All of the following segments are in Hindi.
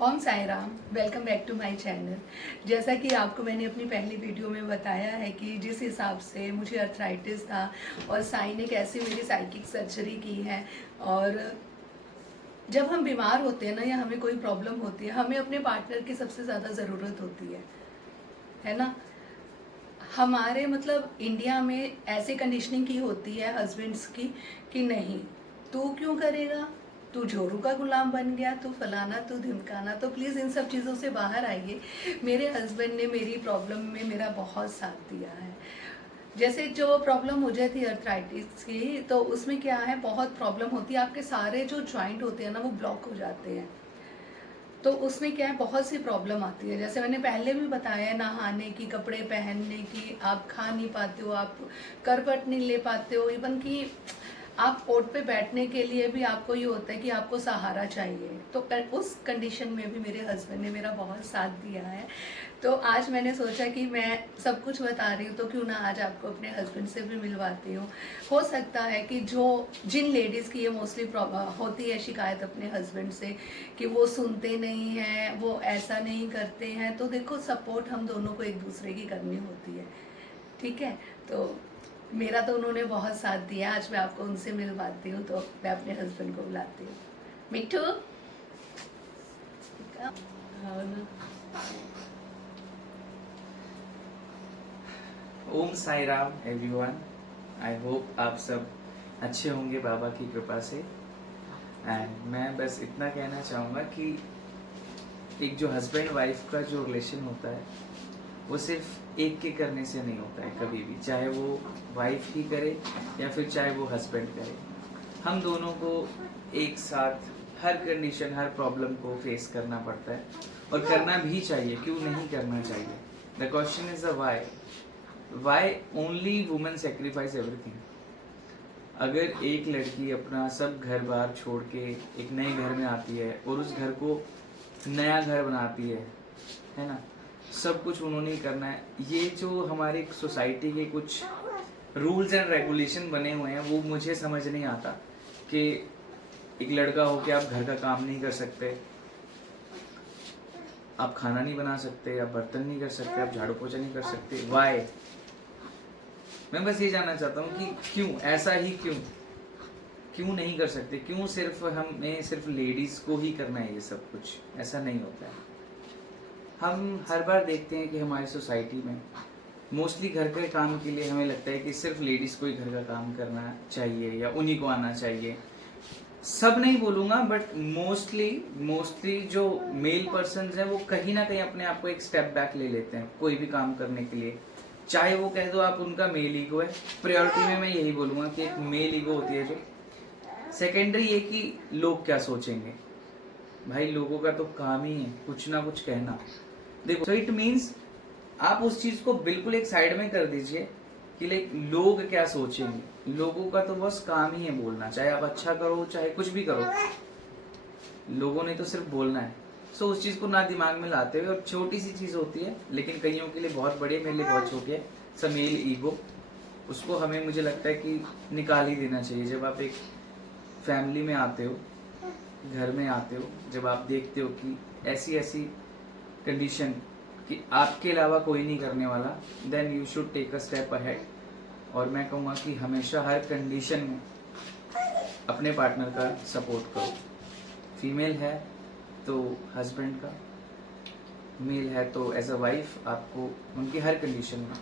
Om Sai Ram. Welcome back to my channel. जैसा कि आपको मैंने अपनी पहली वीडियो में बताया है कि जिस हिसाब से मुझे अर्थराइटिस था और साई ने कैसे मेरी साइकिक सर्जरी की है, और जब हम बीमार होते हैं ना या हमें कोई प्रॉब्लम होती है, हमें अपने पार्टनर की सबसे ज़्यादा ज़रूरत होती है ना। हमारे मतलब इंडिया में ऐसे कंडीशनिंग की होती है हस्बैंड्स की कि नहीं, तू क्यों करेगा, तू जोरू का गुलाम बन गया, तू फलाना तू ढिमकाना। तो प्लीज़ इन सब चीज़ों से बाहर आइए। मेरे हस्बैंड ने मेरी प्रॉब्लम में मेरा बहुत साथ दिया है। जैसे जो प्रॉब्लम मुझे थी अर्थराइटिस की, तो उसमें क्या है, बहुत प्रॉब्लम होती है, आपके सारे जो जॉइंट होते हैं ना वो ब्लॉक हो जाते हैं। तो उसमें क्या है, बहुत सी प्रॉब्लम आती है। जैसे मैंने पहले भी बताया है, नहाने की, कपड़े पहनने की, आप खा नहीं पाते हो, आप करवट नहीं ले पाते हो, इवन कि आप ओट पे बैठने के लिए भी आपको ये होता है कि आपको सहारा चाहिए। तो उस कंडीशन में भी मेरे हस्बैंड ने मेरा बहुत साथ दिया है। तो आज मैंने सोचा कि मैं सब कुछ बता रही हूँ, तो क्यों ना आज आपको अपने हस्बैंड से भी मिलवाती हूँ। हो सकता है कि जिन लेडीज़ की ये मोस्टली होती है शिकायत अपने हस्बैंड से कि वो सुनते नहीं हैं, वो ऐसा नहीं करते हैं, तो देखो सपोर्ट हम दोनों को एक दूसरे की करनी होती है। ठीक है, तो मेरा तो उन्होंने बहुत साथ दिया। आज मैं आपको उनसे मिलवाती हूँ, तो मैं अपने हस्बैंड को बुलाती हूँ। Mittu, Om Sai Ram everyone. I hope आप सब अच्छे होंगे बाबा की कृपा से। एंड मैं बस इतना कहना चाहूँगा कि एक जो हस्बैंड वाइफ का जो रिलेशन होता है वो सिर्फ एक के करने से नहीं होता है कभी भी, चाहे वो वाइफ ही करे या फिर चाहे वो हस्बैंड करे। हम दोनों को एक साथ हर कंडीशन, हर प्रॉब्लम को फेस करना पड़ता है और करना भी चाहिए। क्यों नहीं करना चाहिए? The question is the why only women sacrifice everything. अगर एक लड़की अपना सब घर बार छोड़ के एक नए घर में आती है और उस घर को नया घर बनाती है ना, सब कुछ उन्होंने ही करना है। ये जो हमारी सोसाइटी के कुछ रूल्स एंड रेगुलेशन बने हुए हैं वो मुझे समझ नहीं आता कि एक लड़का हो के आप घर का काम नहीं कर सकते, आप खाना नहीं बना सकते, आप बर्तन नहीं कर सकते, आप झाड़ू पोछा नहीं कर सकते। वाई? मैं बस ये जानना चाहता हूँ कि क्यों ऐसा ही, क्यों नहीं कर सकते? क्यों सिर्फ हमें सिर्फ लेडीज को ही करना है ये सब कुछ? ऐसा नहीं होता है। हम हर बार देखते हैं कि हमारी सोसाइटी में मोस्टली घर के काम के लिए हमें लगता है कि सिर्फ लेडीज को ही घर का काम करना चाहिए या उन्हीं को आना चाहिए। सब नहीं बोलूंगा, बट मोस्टली जो मेल पर्सन है वो कहीं ना कहीं अपने आप को एक स्टेप बैक ले लेते हैं कोई भी काम करने के लिए। चाहे वो कह दो आप उनका मेल ईगो है, प्रायोरिटी में मैं यही बोलूंगा कि एक मेल ईगो होती है। जो सेकेंडरी ये कि लोग क्या सोचेंगे। भाई लोगों का तो काम ही है कुछ ना कुछ कहना। देखो, सो इट मीन्स आप उस चीज को बिल्कुल एक साइड में कर दीजिए कि लाइक लोग क्या सोचेंगे। लोगों का तो बस काम ही है बोलना, चाहे आप अच्छा करो चाहे कुछ भी करो, लोगों ने तो सिर्फ बोलना है। सो उस चीज को ना दिमाग में लाते हुए, और छोटी सी चीज होती है लेकिन कईयों के लिए बहुत बड़ी है, मेरे लिए बहुत छोटी है, समेल ईगो, उसको हमें मुझे लगता है कि निकाल ही देना चाहिए। जब आप एक फैमिली में आते हो, घर में आते हो, जब आप देखते हो कि ऐसी ऐसी कंडीशन कि आपके अलावा कोई नहीं करने वाला, then you should take a step ahead. और मैं कहूँगा कि हमेशा हर कंडीशन में अपने पार्टनर का सपोर्ट करो। फीमेल है तो हस्बैंड का, मेल है तो एज अ वाइफ आपको उनकी हर कंडीशन में।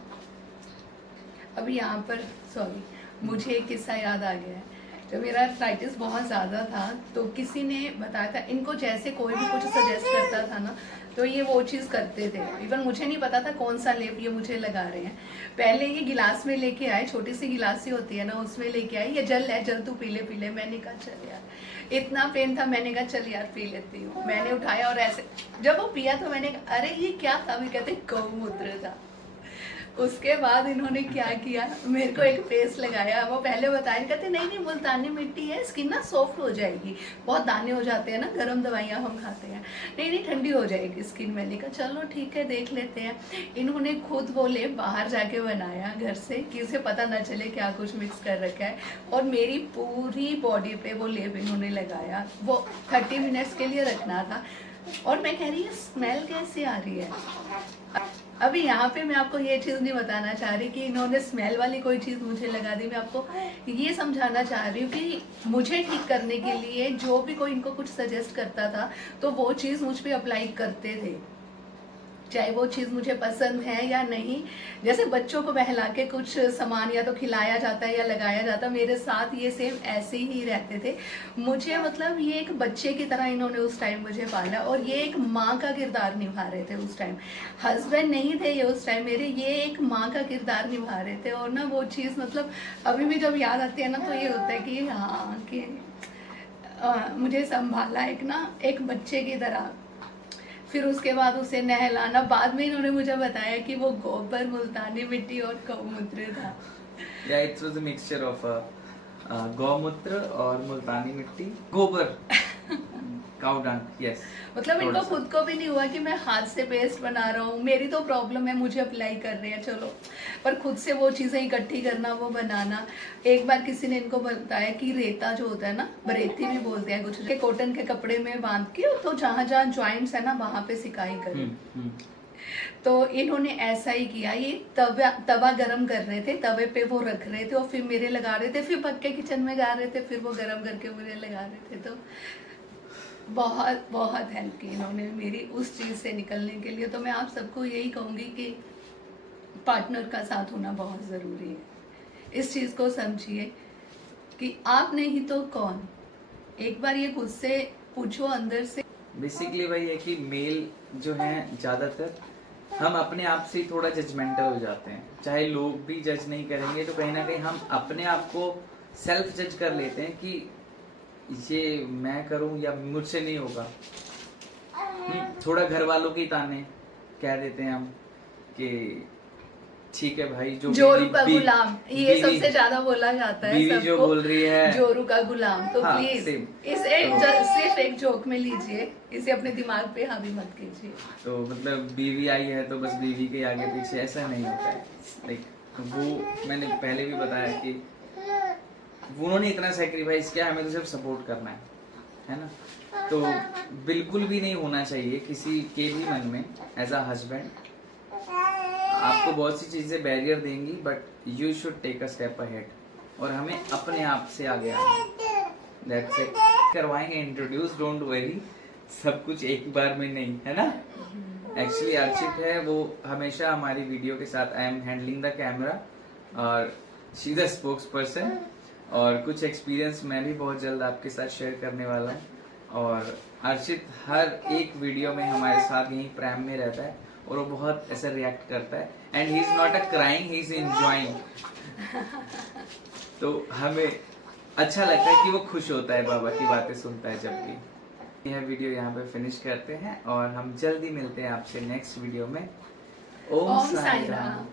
अभी यहाँ पर सॉरी, मुझे एक किस्सा याद आ गया है। जब मेरा अर्थराइटिस बहुत ज़्यादा था, तो किसी ने बताया था, इनको जैसे कोई भी कुछ सजेस्ट करता था ना, तो ये वो चीज़ करते थे। इवन मुझे नहीं पता था कौन सा लेप ये मुझे लगा रहे हैं। पहले ये गिलास में लेके आए, छोटी सी गिलास सी होती है ना, उसमें लेके आए, ये जल है, जल तू पी ले। मैंने कहा चल यार, इतना पेन था, मैंने कहा चल यार पी लेती हूँ। मैंने उठाया और ऐसे जब वो पिया तो मैंने कहा अरे ये क्या था? भी कहते गौमूत्र था। उसके बाद इन्होंने क्या किया, मेरे को एक फेस लगाया। वो पहले बताया, कहते नहीं नहीं मुल्तानी मिट्टी है, स्किन ना सॉफ्ट हो जाएगी, बहुत दाने हो जाते हैं ना, गर्म दवाइयाँ हम खाते हैं, नहीं नहीं ठंडी हो जाएगी स्किन। मैंने कहा चलो ठीक है देख लेते हैं। इन्होंने खुद वो लेप बाहर जाके बनाया घर से, कि उसे पता ना चले क्या कुछ मिक्स कर रखा है, और मेरी पूरी बॉडी पे वो लेप इन्होंने लगाया। वो 30 मिनट्स के लिए रखना था। और मैं कह रही है स्मेल कैसे आ रही है। अभी यहाँ पे मैं आपको ये चीज़ नहीं बताना चाह रही कि इन्होंने स्मेल वाली कोई चीज़ मुझे लगा दी। मैं आपको ये समझाना चाह रही हूँ कि मुझे ठीक करने के लिए जो भी कोई इनको कुछ सजेस्ट करता था तो वो चीज़ मुझ पे अप्लाई करते थे, चाहे वो चीज़ मुझे पसंद है या नहीं। जैसे बच्चों को बहला के कुछ सामान या तो खिलाया जाता है या लगाया जाता है, मेरे साथ ये सेम ऐसे ही रहते थे। मुझे मतलब ये एक बच्चे की तरह इन्होंने उस टाइम मुझे पाला और ये एक माँ का किरदार निभा रहे थे उस टाइम। हस्बैंड नहीं थे ये उस टाइम मेरे, ये एक माँ का किरदार निभा रहे थे। और ना वो चीज़ मतलब अभी भी जब याद आती है ना तो ये होता है कि हाँ कि मुझे संभाला एक बच्चे की तरह। फिर उसके बाद उसे नहलाना, बाद में इन्होंने मुझे बताया कि वो गोबर, मुल्तानी मिट्टी और गौमूत्र था। या it was a mixture of गौमूत्र और मुल्तानी मिट्टी, गोबर, काउ डंग। यस, मतलब इनको खुद को भी नहीं हुआ कि मैं हाथ से पेस्ट बना रहा हूँ, मेरी तो प्रॉब्लम है, मुझे अप्लाई कर रहे हैं चलो, पर खुद से वो चीज़ें इकट्ठी करना, वो बनाना। एक बार किसी ने इनको बताया कि रेता जो होता है ना, बरेती भी बोलते हैं कुछ, के कॉटन के कपड़े में बांध के तो जहाँ जहाँ ज्वाइंट्स है ना वहाँ पे सिकाई करें। तो इन्होंने ऐसा ही किया। ये तवा गरम कर रहे थे, तवे पे वो रख रहे थे और फिर मेरे लगा रहे थे, फिर पक्के किचन में जा रहे थे, फिर वो गरम करके मुझे लगा रहे थे। तो बहुत बहुत हेल्प की इन्होंने मेरी उस चीज़ से निकलने के लिए। तो मैं आप सबको यही कहूँगी कि पार्टनर का साथ होना बहुत ज़रूरी है। इस चीज़ को समझिए कि आप नहीं तो कौन। एक बार ये खुद से पूछो अंदर से। बेसिकली वही है कि मेल जो है ज़्यादातर हम अपने आप से ही थोड़ा जजमेंटल हो जाते हैं। चाहे लोग भी जज नहीं करेंगे तो कहीं ना कहीं हम अपने आप को सेल्फ जज कर लेते हैं कि ये मैं करूं या मुझसे नहीं होगा। थोड़ा घर वालों के ताने कह देते हैं हम कि ठीक है भाई, जो जोरू का गुलाम, ये सबसे ज्यादा बोला जाता है। बीवी जो बोल रही है जोरू का गुलाम। तो हाँ, प्लीज इसे सिर्फ एक जोक में लीजिए, इसे अपने दिमाग पे हावी मत कीजिए। तो मतलब बीवी आई है तो बस बीवी के आगे पीछे, ऐसा नहीं होता है। लाइक वो मैंने पहले भी बताया कि उन्होंने इतना सेक्रीफाइस किया, हमें तो सिर्फ सपोर्ट करना है ना। तो बिल्कुल भी नहीं होना चाहिए किसी के भी मन में एज अ हस्बैंड। आपको बहुत सी चीजें बैरियर देंगी but you should take a step ahead और हमें अपने आप से आगे आना। That's it. करवाएंगे इंट्रोड्यूस, डोंट वरी, सब कुछ एक बार में नहीं, है ना। एक्चुअली अर्चित है वो हमेशा हमारी वीडियो के साथ, I am handling the camera और शी द स्पोक्स पर्सन। और कुछ एक्सपीरियंस मैं भी बहुत जल्द आपके साथ शेयर करने वाला हूँ। और अर्चित हर एक वीडियो में हमारे साथ यहीं प्रैम में रहता है और वो बहुत ऐसा रिएक्ट करता है and he is not a crying, he is enjoying. तो हमें अच्छा लगता है कि वो खुश होता है, बाबा की बातें सुनता है जब भी। यह वीडियो यहाँ पे फिनिश करते हैं और हम जल्दी मिलते हैं आपसे नेक्स्ट वीडियो में। ओम साई राम।